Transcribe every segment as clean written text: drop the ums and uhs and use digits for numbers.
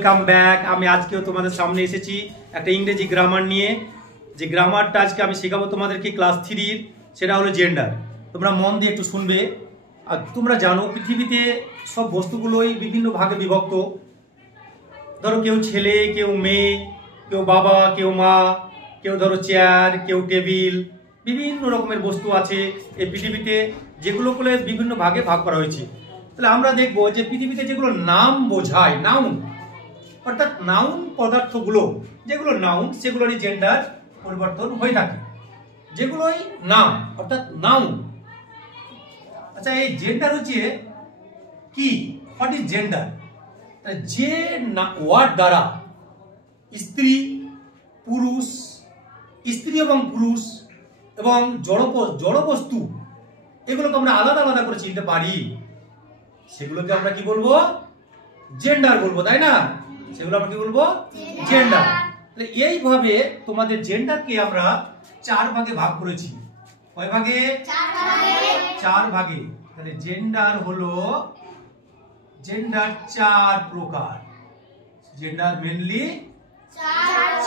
Welcome back. আমি আজকেও তোমাদের সামনে এসেছি একটা ইংরেজি গ্রামার নিয়ে। যে গ্রামারটা আজকে আমি শেখাবো তোমাদেরকে ক্লাস 3-র, সেটা হলো জেন্ডার। তোমরা মন দিয়ে একটু শুনবে। আর তোমরা জানো পৃথিবীতে সব বস্তুগুলোই বিভিন্ন ভাগে বিভক্ত। ধরো কেউ ছেলে, কেউ মেয়ে, কেউ বাবা, কেউ মা, কেউ ধরো চেয়ার, কেউ টেবিল, বিভিন্ন রকমের বস্তু আছে এই পৃথিবীতে, যেগুলো করে বিভিন্ন ভাগে ভাগ করা হয়েছে। তাহলে আমরা দেখবো যে পৃথিবীতে যেগুলো নাম বোঝায়, নাউন, অর্থাৎ নাউন পদার্থগুলো যেগুলো নাউন, সেগুলোরই জেন্ডার পরিবর্তন হয়ে থাকে। যেগুলোই নাম অর্থাৎ নাউন। আচ্ছা, এই জেন্ডার হচ্ছে কি? What is gender? যে ওয়ার্ড দ্বারা স্ত্রী, পুরুষ, স্ত্রী এবং পুরুষ এবং জড় বস্তু এগুলোকে আমরা আলাদা আলাদা করে চিনতে পারি, সেগুলোকে আমরা কি বলবো? জেন্ডার বলবো, তাই না? সেগুলো আমরা কি বলবো? জেন্ডার। তাহলে এইভাবে তোমাদের জেন্ডারকে আমরা 4 ভাগে ভাগ করেছি। কয় ভাগে? 4 ভাগে। তাহলে জেন্ডার হলো, জেন্ডার 4 প্রকার। জেন্ডার মেনলি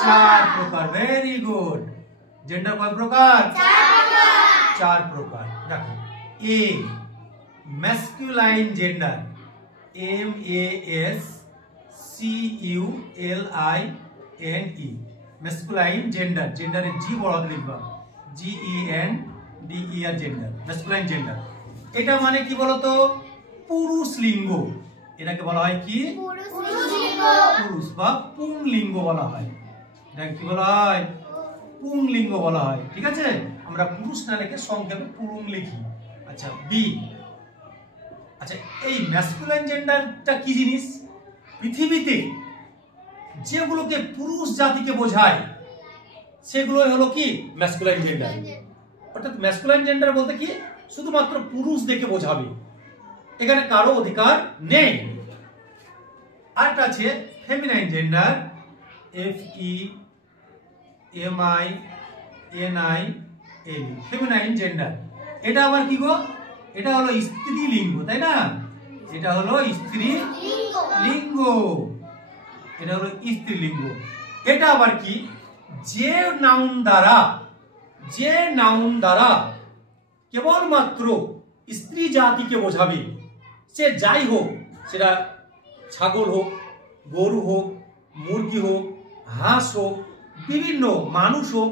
4 প্রকার। Very good. জেন্ডার কয় প্রকার? 4 প্রকার। দেখো, এ masculine gender, MASCULINE, masculine gender. জেন্ডারে জি বড় হাতে লিখবা, GENDER, জেন্ডার, ম্যাসকুলাইন জেন্ডার। এটা মানে কি বলতো? পুরুষ লিঙ্গ। এটাকে বলা হয় কি? পুরুষ বা পুংলিঙ্গ বলা হয়। এটাকে কি বলা হয়? পুংলিঙ্গ বলা হয়। ঠিক আছে, আমরা পুরুষ না লিখে সংক্ষেপে পুং লিখি। আচ্ছা, বি। আচ্ছা, এই ম্যাসকুলাইন জেন্ডারটা কি জিনিস? পৃথিবীতে যেগুলোকে পুরুষ জাতিকে বোঝায় সেগুলো হলো কি? Masculine gender. অর্থাৎ ম্যাসকুলাইন জেন্ডার বলতে কি? শুধুমাত্র পুরুষ দেখে বোঝাবে, এখানে কারো অধিকার নেই। আরেকটা আছে feminine gender, FEMININE, feminine gender. এটা আবার কি গো? এটা হলো স্ত্রী লিঙ্গ, তাই না? এটা হলো স্ত্রী লিঙ্গ। এটা হলো স্ত্রী লিঙ্গ। এটা আবার কি? যে নাউন দ্বারা কেবলমাত্র স্ত্রী জাতিকে বোঝাবে, সে যাই হোক, সেটা ছাগল হোক, গরু হোক, মুরগি হোক, হাঁস হোক, বিভিন্ন মানুষ হোক,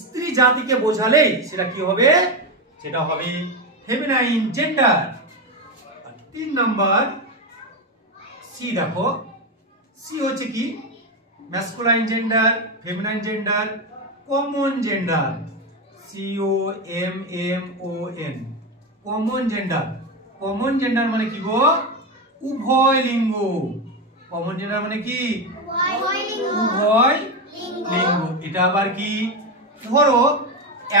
স্ত্রী জাতিকে বোঝালেই সেটা কি হবে? সেটা হবে ফেমিনাইন জেন্ডার। 3 number C. দেখো, সি হচ্ছে কি? Masculine gender, feminine gender, common gender, COMMON, common gender. Common gender মানে কি গো? উভয় লিঙ্গ। কমন জেন্ডার মানে কি? উভয় লিঙ্গ। এটা আবার কি? ধরো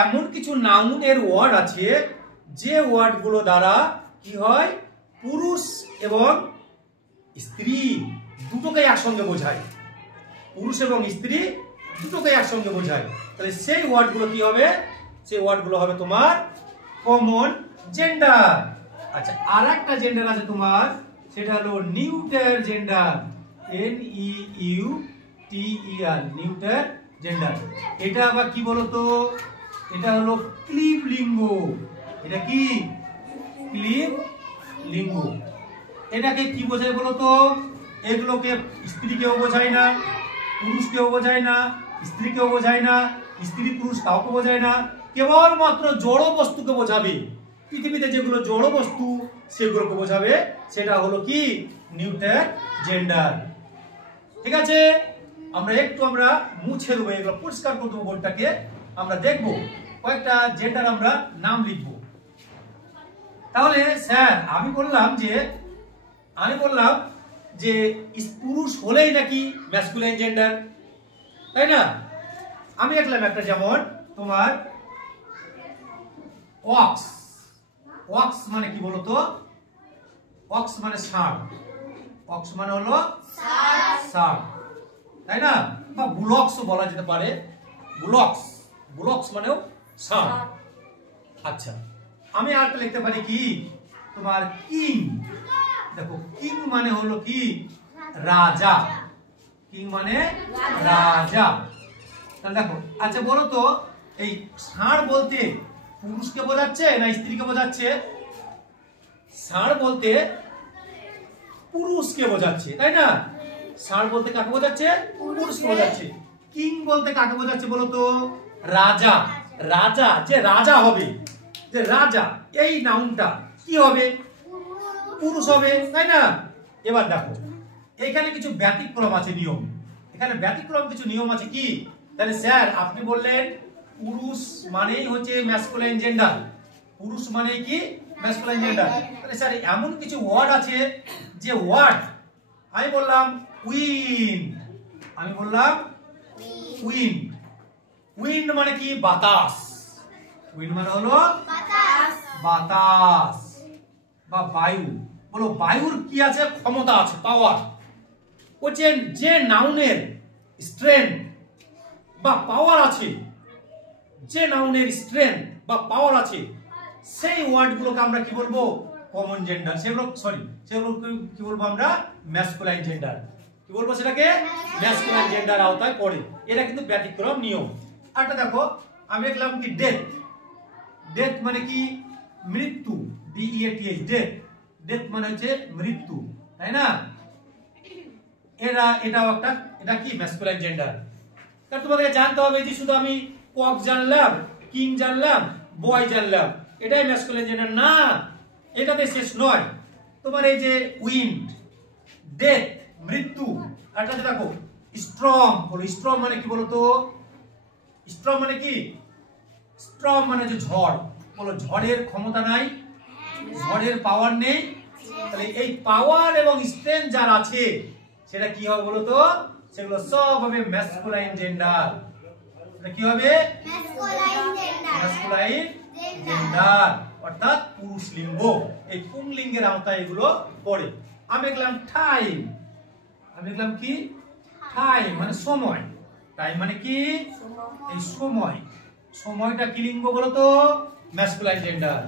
এমন কিছু নাউনের ওয়ার্ড আছে যে ওয়ার্ডগুলো দ্বারা কি হয়? পুরুষ এবং স্ত্রী দুটোকে একসঙ্গে বোঝায়। পুরুষ এবং স্ত্রী দুটোকে একসঙ্গে বোঝায়। তাহলে সেই ওয়ার্ডগুলো কি হবে? সেই ওয়ার্ডগুলো হবে তোমার কমন জেন্ডার। আচ্ছা, আর একটা জেন্ডার আছে তোমার, সেটা হলো neuter gender, NEUTER, neuter gender. এটা আবার কি বলতো? এটা হলো ক্লিব লিঙ্গ। এটা কি? ক্লিব লিঙ্গ। এটাকে কি বোঝায় বলতো? এগুলোকে স্ত্রীকেও বোঝায় না, পুরুষকেও বোঝায় না, স্ত্রীকেও বোঝায় না, স্ত্রী পুরুষ কাউকে বোঝায় না, কেবলমাত্র জড় বস্তুকে বোঝাবে। পৃথিবীতে যেগুলো জড় বস্তু সেগুলোকে বোঝাবে। সেটা হলো কি? Neuter gender. ঠিক আছে, আমরা মুছে দেবো, এগুলো পরিষ্কার করে দেবো বোর্ডটাকে। আমরা দেখবো কয়েকটা জেন্ডার, আমরা নাম লিখবো। তাহলে স্যার, আমি বললাম যে পুরুষ হলেই নাকি ম্যাসকুলাইন জেন্ডার, তাই না? আমি লিখলাম একটা, যেমন তোমার ওয়াক্স। ওয়াক্স মানে কি বলতো? ওয়াক্স মানে ষাঁড়। ওয়াক্স মানে হলো ষাঁড়, তাই না? বা বুলক্স বলা যেতে পারে। বুলক্স মানেও ষাঁড়। আচ্ছা, আমি আরেকটা লিখতে পারি কি? তোমার কিং। দেখো, কিং মানে হলো কি? রাজা। কিং মানে রাজা। তাহলে দেখো, আচ্ছা বলো তো এই ষাঁড় বলতে পুরুষকে বোঝাচ্ছে না স্ত্রীকে বোঝাচ্ছে? ষাঁড় বলতে পুরুষকে বোঝাচ্ছে, তাই না? ষাঁড় বলতে কাকে বোঝাচ্ছে? পুরুষকে বোঝাচ্ছে। কিং বলতে কাকে বোঝাচ্ছে বলো তো? রাজা। রাজা, যে রাজা হবে, যে রাজা, এই নাউনটা কি হবে? পুরুষ হবে, তাই না? এবার দেখো এখানে কিছু ব্যতিক্রম আছে, নিয়ম। এখানে ব্যতিক্রম কিছু নিয়ম আছে। কি? তাহলে স্যার আপনি বললেন পুরুষ মানেই হচ্ছে ম্যাসকুলাইন জেন্ডার, পুরুষ মানে কি? Masculine gender. তাহলে স্যার এমন কিছু ওয়ার্ড আছে যে ওয়ার্ড আমি বললাম উইন্ড, আমি বললাম উইন্ড। উইন্ড মানে কি? বাতাস। উইন্ড মানে হলো বাতাস, বাতাস বা বায়ু। বলো বায়ুর কি আছে? ক্ষমতা আছে, পাওয়ার। বলছে যে নাউনের স্ট্রেংথ বা পাওয়ার আছে, যে নাউনের স্ট্রেংথ বা পাওয়ার আছে, সেই ওয়ার্ডগুলোকে আমরা কি বলবো? Common gender. সেগুলো সেগুলো কি বলবো আমরা? Masculine gender. কি বলবো সেটাকে? ম্যাসকুলাইন জেন্ডার আওতায় পড়ে। এটা কিন্তু ব্যতিক্রম নিয়ম। আরেকটা দেখো, আমি লিখলাম কি ডেথ। ডেথ মানে কি? মৃত্যু। DEATH, death. ডেথ মানে হচ্ছে মৃত্যু, তাই না? এটাও একটা, এটা কি? Masculine gender. তাহলে তোমাদেরকে জানতে হবে যে শুধু আমি কক জানলাম, কিং জানলাম, বয় জানলাম, এটাই ম্যাসকুলাইন জেন্ডার না, এটাতে শেষ নয়। তোমার এই যে উইন্ড, ডেথ মৃত্যু, আর এটা দেখো স্ট্রং। বলো স্ট্রং মানে কি বলো তো? স্ট্রং মানে কি? স্ট্রং মানে যে ঝড়। বলো ঝড়ের ক্ষমতা নাই, ঝড়ের পাওয়ার নেই। তাহলে এই পাওয়ার এবং স্ট্রেংথ যার আছে সেটা কি হবে বলো তো? সেগুলো সব হবে ম্যাসকুলাইন জেন্ডার। এটা কি হবে? ম্যাসকুলাইন জেন্ডার, অর্থাৎ পুরুষ লিঙ্গ। এই পুংলিঙ্গের আওতায় এগুলো পড়ে। আমি লিখলাম টাইম। আমি লিখলাম কি? টাইম মানে সময়। টাইম মানে কি? এই সময়। সময়টা কি লিঙ্গ বলো তো? ম্যাসকুলাইন জেন্ডার,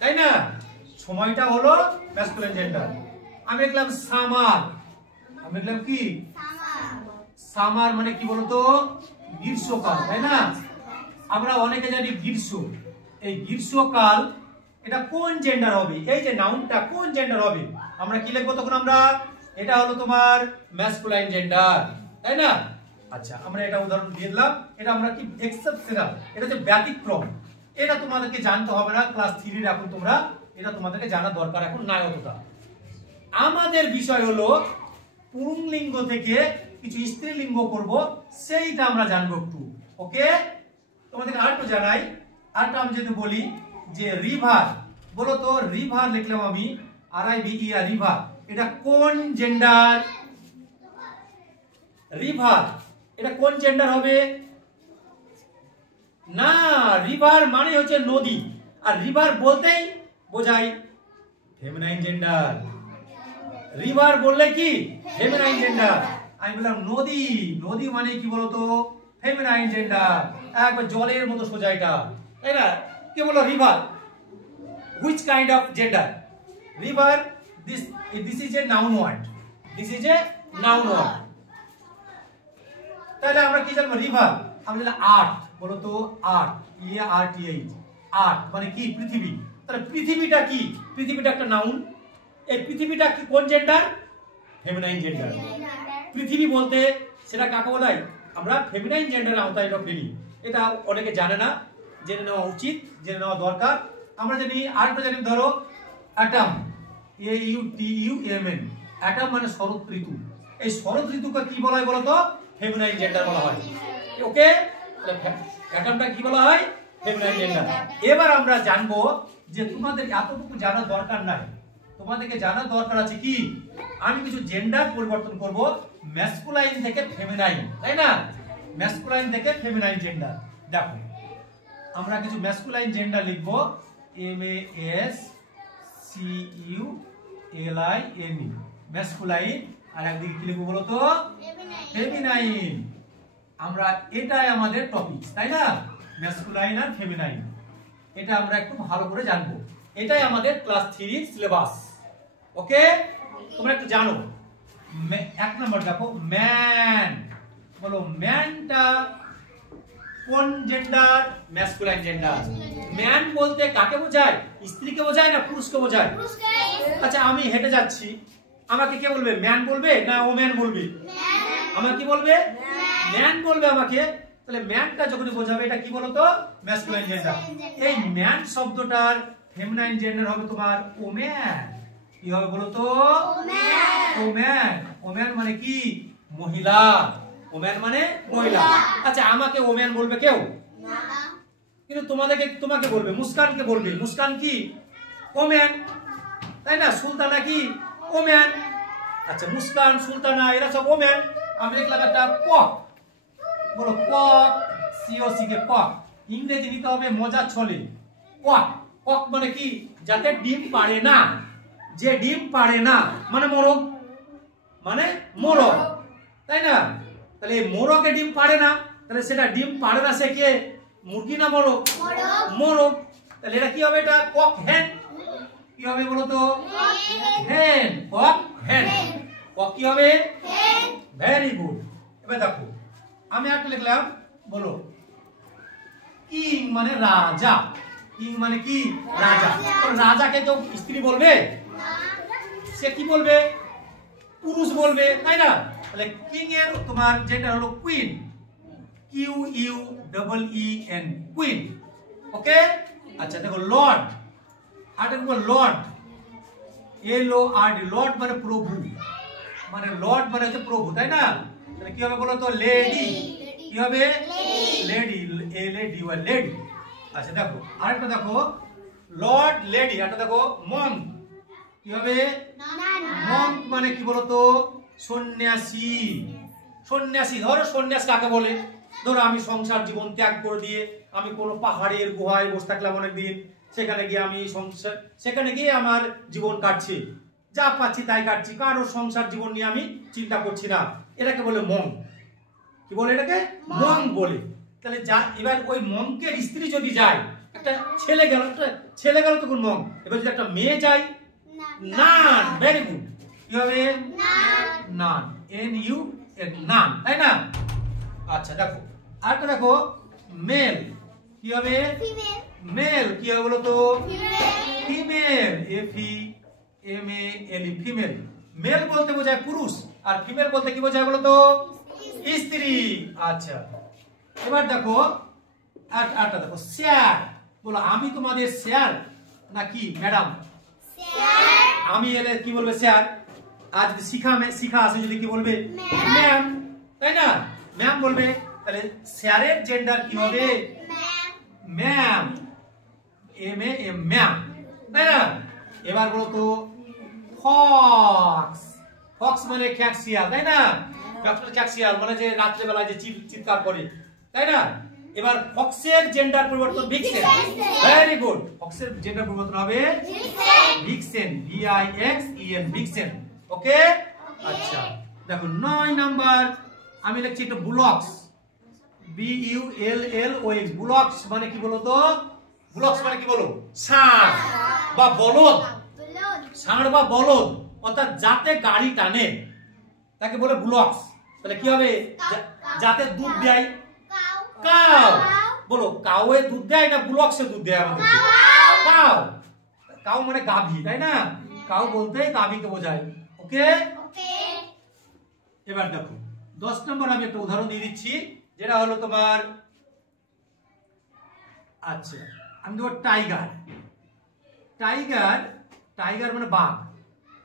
তাই না? সময়টা হলো ম্যাসকুলাইন জেন্ডার। আমি লিখলাম সামার। আমি লিখলাম কি? সামার মানে কি বলতো? গ্রীষ্মকাল, তাই না? আমরা অনেকে জানি গ্রীষ্ম। এই গ্রীষ্মকাল এটা কোন জেন্ডার হবে? এই যে নাউনটা কোন জেন্ডার হবে? আমরা কি লিখবো তখন? আমরা এটা হলো তোমার ম্যাসকুলাইন জেন্ডার, তাই না? আচ্ছা, আমরা এটা উদাহরণ দিয়ে দিলাম। এটা আমরা কি? এক্সেপশনাল, এটা হচ্ছে ব্যতিক্রম। এটা তোমাদেরকে জানতে হবে না ক্লাস 3 এর। এখন তোমরা এটা তোমাদেরকে জানা দরকার এখন নাই অতটা। আমাদের বিষয় হলো পুংলিঙ্গ থেকে কিছু স্ত্রীলিঙ্গ করব, সেইটা আমরা জানবো একটু। ওকে, তোমাদেরকে আরেকটু জানাই। আরেকটা আমি যদি বলি যে রিভার, বলো তো রিভার লিখলাম আমি RIVER, রিভার। এটা কোন জেন্ডার? রিভার এটা কোন জেন্ডার হবে? না, রিভার মানে হচ্ছে নদী, আর রিভার বলতেই বোঝায় ফেমিনাইন জেন্ডার। রিভার বললে কি? Feminine gender. আমি বললাম নদী। নদী মানে কি বলতো? Feminine gender. একবার জলের মতো সোজা এটা, তাই না? কি বলো river? Which kind of gender? River, this is a noun word. This is a noun word. তাহলে আমরা কি জানবো? রিভার। আমরা জানলাম আর্থ। বলো তো আর্থ, EARTH। আর্থ মানে কি? পৃথিবী। তাহলে পৃথিবীটা কি? পৃথিবীটা একটা নাউন। এই পৃথিবীটা কি কোন জেন্ডার? Feminine gender. পৃথিবী বলতে সেটা কাকে বলাই? আমরা ফেমিনাইন জেন্ডারের আওতায় এটা ফেলি। এটা অনেকে জানে না, জেনে নেওয়া উচিত, জেনে নেওয়া দরকার। আমরা জানি আরেকটা জানি, ধরো অ্যাটম, AUTUMN। অ্যাটম মানে শরৎ ঋতু। এই শরৎ ঋতুকে কি বলা হয় বলতো? ফেমিনাইন জেন্ডার বলা হয়। ওকে, অ্যাটমটা কি বলা হয়? Feminine gender. এবার আমরা জানবো যে তোমাদের এতটুকু জানার দরকার নাই, তোমাদেরকে জানার দরকার আছে কি? আমি কিছু জেন্ডার পরিবর্তন করব ম্যাসকুলাইন থেকে ফেমিনাইন, তাই না? ম্যাসকুলাইন থেকে ফেমিনাইন জেন্ডার। দেখো আমরা কিছু ম্যাসকুলাইন জেন্ডার লিখব, MASCULINE, ম্যাসকুলাইন। আর একদিকে কি লিখবো বলো তো? ফেমিনাইন। আমরা এটাই আমাদের টপিক, তাই না? ম্যাসকুলাইন আর ফেমিনাইন, এটা আমরা একটু ভালো করে জানবো। এটাই আমাদের ক্লাস 3 সিলেবাস। ওকে, তোমরা একটু জানো এক নম্বর দেখো ম্যান, বলো ম্যানটা কোন জেন্ডার? Masculine gender. ম্যান বলতে কাকে বোঝায়? স্ত্রীকে বোঝায় না পুরুষকে বোঝায়? আচ্ছা আমি হেঁটে যাচ্ছি, আমাকে কে বলবে? ম্যান বলবে না ওম্যান বলবে? আমাকে কি বলবে? ম্যান বলবে আমাকে। তাহলে ম্যানটা যখন বোঝাবে এটা কি বলতো? Masculine gender. এই ম্যান শব্দটার ফেমিনাইন জেন্ডার হবে তোমার ওম্যান। কি হবে বলো তো? ওম্যান। ওম্যান মানে কি? মহিলা। ওম্যান মানে মহিলা। আচ্ছা আমাকে ওম্যান বলবে কেউ? কিন্তু তোমাকে বলবে, মুস্কানকে বলবে। মুস্কান কি? ওম্যান, তাই না? সুলতানা কি? ওম্যান। আচ্ছা মুস্কান, সুলতানা এরা সব ওম্যান। আমি দেখলাম একটা কক, বলো কক, সিওসি কে কক। ইংরেজি নিতে হবে মজার ছলে। কক, কক মানে কি? যাতে ডিম পাড়ে না, যে ডিম পাড়ে না মানে মোরগ, মানে মোরগ, তাই না? তাহলে মোরগে ডিম পাড়ে না, তাহলে সেটা ডিম পাড়ে না সে কে? মুরগি না মোরগ? মোরগ। তাহলে এটা কি হবে? এটা কক হেন। কি হবে বলো তো? হেন। কক হেন। কক কি হবে? Very good. এবার দেখো আমি একটা লিখলাম, বলো কিং মানে রাজা। কিং মানে কি? রাজা। রাজাকে তো স্ত্রী বলবে? সে কি বলবে? পুরুষ বলবে, তাই না? তাহলে কিং এর তোমার যেটা হলো queen, Q U double E N, queen. Okay. আচ্ছা দেখো লর্ড, আরেকটা দেখো lord, L O R D, lord মানে প্রভু, মানে লর্ড মানে হচ্ছে প্রভু, তাই না? তাহলে কি হবে বলো তো? লেডি। কি হবে? Lady, L A D Y, lady. আচ্ছা দেখো আরেকটা দেখো লর্ড, লেডি। একটা দেখো মঙ্ক। কি হবে? মঙ্ক মানে কি বলতো? সন্ন্যাসী। সন্ন্যাসী। ধরো সন্ন্যাস কাকে বলে? ধরো আমি সংসার জীবন ত্যাগ করে দিয়ে আমি কোনো পাহাড়ের গুহায় বসে থাকলাম অনেকদিন, সেখানে গিয়ে আমি সেখানে গিয়ে আমার জীবন কাটছে, যা পাচ্ছি তাই কাটছি, কারো সংসার জীবন নিয়ে আমি চিন্তা করছি না, এটাকে বলে মঙ্ক। কি বলে এটাকে? মঙ্ক বলে। তাহলে যা এবার ওই মঙ্কের স্ত্রী যদি যায়, একটা ছেলে গেল, একটা ছেলে গেল তখন মঙ্ক। এবার যদি একটা মেয়ে যায়, নান। Very good. কি হবে? নান, এন ইউ এন, নান, তাই না? আচ্ছা দেখো আরেকটা দেখো মেল। কি হবে? মেল। কি হবে বলো তো? Female, F E M A L E, female. Mail বলতে বোঝায় পুরুষ, আর ফিমেল বলতে কি বোঝায় বলো তো? স্ত্রী। আচ্ছা এবার দেখো আরেকটা দেখো স্যার। বলো আমি তোমাদের স্যার নাকি ম্যাডাম? আমি এলে কি বলবে? স্যার। আর যদি শিখা আসে যদি কি বলবে? ম্যাম, তাই না? ম্যাম বলবে। তাহলে স্যারের জেন্ডার কি হবে? Ma'am, M A M, ma'am, তাই না? এবার বলো তো ফক্স। ফক্স মানে ক্যাকশিয়াল, তাই না? ক্যাকশিয়াল মানে যে রাত্রে বেলা যে চিৎকার করে, তাই না? এবার ফক্সের জেন্ডার পরিবর্তন ভিক্সেন। Very good. ফক্সের জেন্ডার পরিবর্তন হবে vixen, V I X E N, vixen. Okay. আচ্ছা দেখো 9 নাম্বার আমি লিখছি এটা bullocks, B U L L O X. Bullocks মানে কি বলো তো? বুলক্স মানে কি বলো? ষাঁড় বা বলদ। ষাঁড় বা বলদ অর্থাৎ যাতে গাড়ি টানে তাকে বলে বুলক্স। তাহলে কি হবে? যাতে দুধ দেয়, কাউ। বলো কাউয়ে দুধ দেয় না বুলক্সে দুধ দেয় আমাদের? কাউ। কাউ মানে গাভী, তাই না? কাউ বলতে গাভীকে বোঝায়। ওকে। এবার দেখো 10 নম্বর আমি একটা উদাহরণ দিয়ে দিচ্ছি, যেটা হলো তোমার, আচ্ছা আমি দেবো টাইগার। টাইগার, টাইগার মানে বাঘ।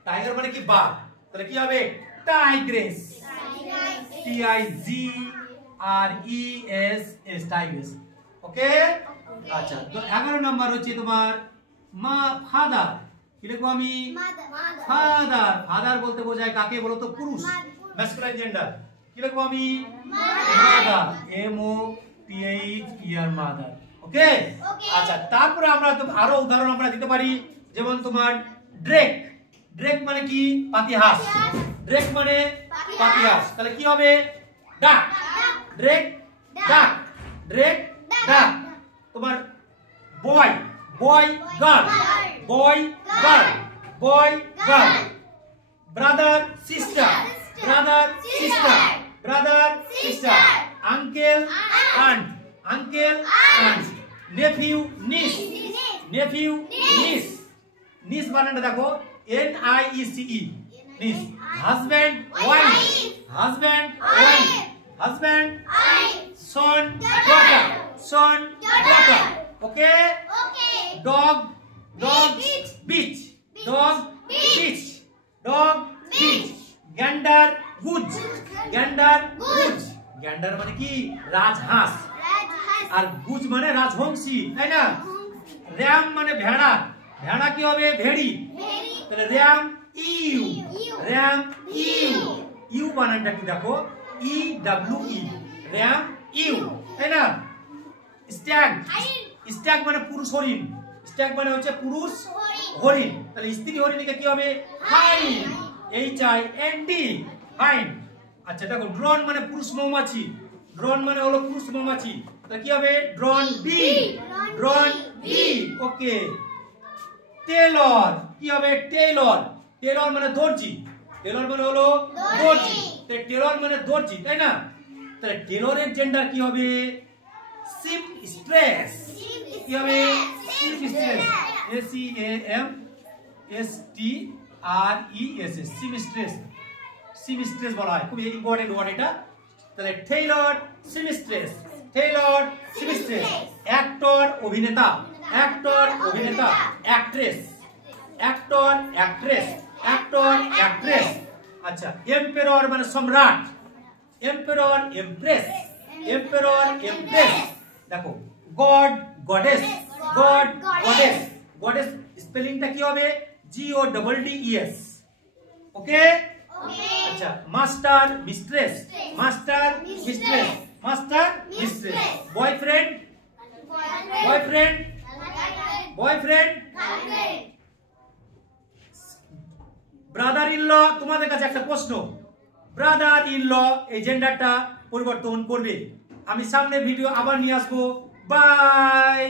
টাইগার মানে কি? বাঘ। তাহলে কি হবে? Tigress, T I G R E S S, tigress. Okay. আচ্ছা তো 11 নাম্বার হচ্ছে তোমার মা, ফাদার। কি লিখবো আমি? ফাদার। ফাদার বলতে বোঝায় কাকে বলো তো? পুরুষ, ম্যাসকুলাইন জেন্ডার। কি লিখবো আমি? Mother, M O T H E R, mother. Okay. আচ্ছা তারপরে আমরা আরো উদাহরণ আমরা দিতে পারি, যেমন তোমার ড্রেক। ড্রেক মানে কি? পাতিহাঁস। ড্রেক মানে পাতিহাঁস। তাহলে কি হবে? ডাক। ড্রেক ডাক, ড্রেক ডাক। তোমার boy, boy girl, boy girl, boy girl. Brother sister, brother, sister, brother, sister, uncle, aunt, uncle, aunt, nephew, niece, nephew, niece, niece বানানটা দেখো NIECE, niece, husband, wife, husband, wife, husband, son, daughter, son, daughter, okay, dog, dog, beach, dog, beach, dog, beach, gander, goose, gander, goose, gander মানে কি রাজহাঁস, আর Goodge মানে রাজহংসী, তাই না? RAM মানে ভেড়া, ভেড়া কি হবে ভেড়ি, তাহলে ram ewe, ram ewe, ewe বানানটা কি দেখো EWE, র্যাম ইউ, তাই না? স্ট্যাগ, স্ট্যাগ মানে পুরুষ হরিণ, স্ট্যাগ মানে হচ্ছে পুরুষ হরিণ, তাহলে স্ত্রী হরিণীকে কি হবে হাইন, HIND, হাইন। আচ্ছা দেখো ড্রোন মানে পুরুষ মৌমাছি, ড্রোন মানে হলো পুরুষ মৌমাছি, তাহলে কি হবে ড্রোন বি, ড্রোন বি, ওকে। টেলর কি হবে টেলর, টেলর মানে দর্জি, টেলর মানে হলো দর্জি, তাই টেলর মানে দর্জি, তাই না? তাহলে টেলরের জেন্ডার কি হবে সিমস্ট্রেস, কি হবে সিমস্ট্রেস, SEAMSTRESS, সিমস্ট্রেস, সিমস্ট্রেস বলা হয়, খুব ইম্পর্টেন্ট ওয়ার্ড এটা। তাহলে tailor seamstress, tailor seamstress. Actor অভিনেতা, অ্যাক্টর অভিনেতা, actress, actor actress, actor actress. আচ্ছা এম্পায়ার মানে সম্রাট, এম্পায়ার এমপ্রেস, এম্পায়ার এমপ্রেস। দেখো god goddess, god goddess, goddess স্পেলিংটা কি হবে GODDES, ওকে। আচ্ছা master mistress, master mistress, master mistress. Boyfriend, boyfriend, boyfriend. Brother in law, তোমাদের কাছে একটা প্রশ্ন, ব্রাদার ইন ল এই জেন্ডারটা পরিবর্তন করবে। আমি সামনে ভিডিও আবার নিয়ে আসবো, বাই।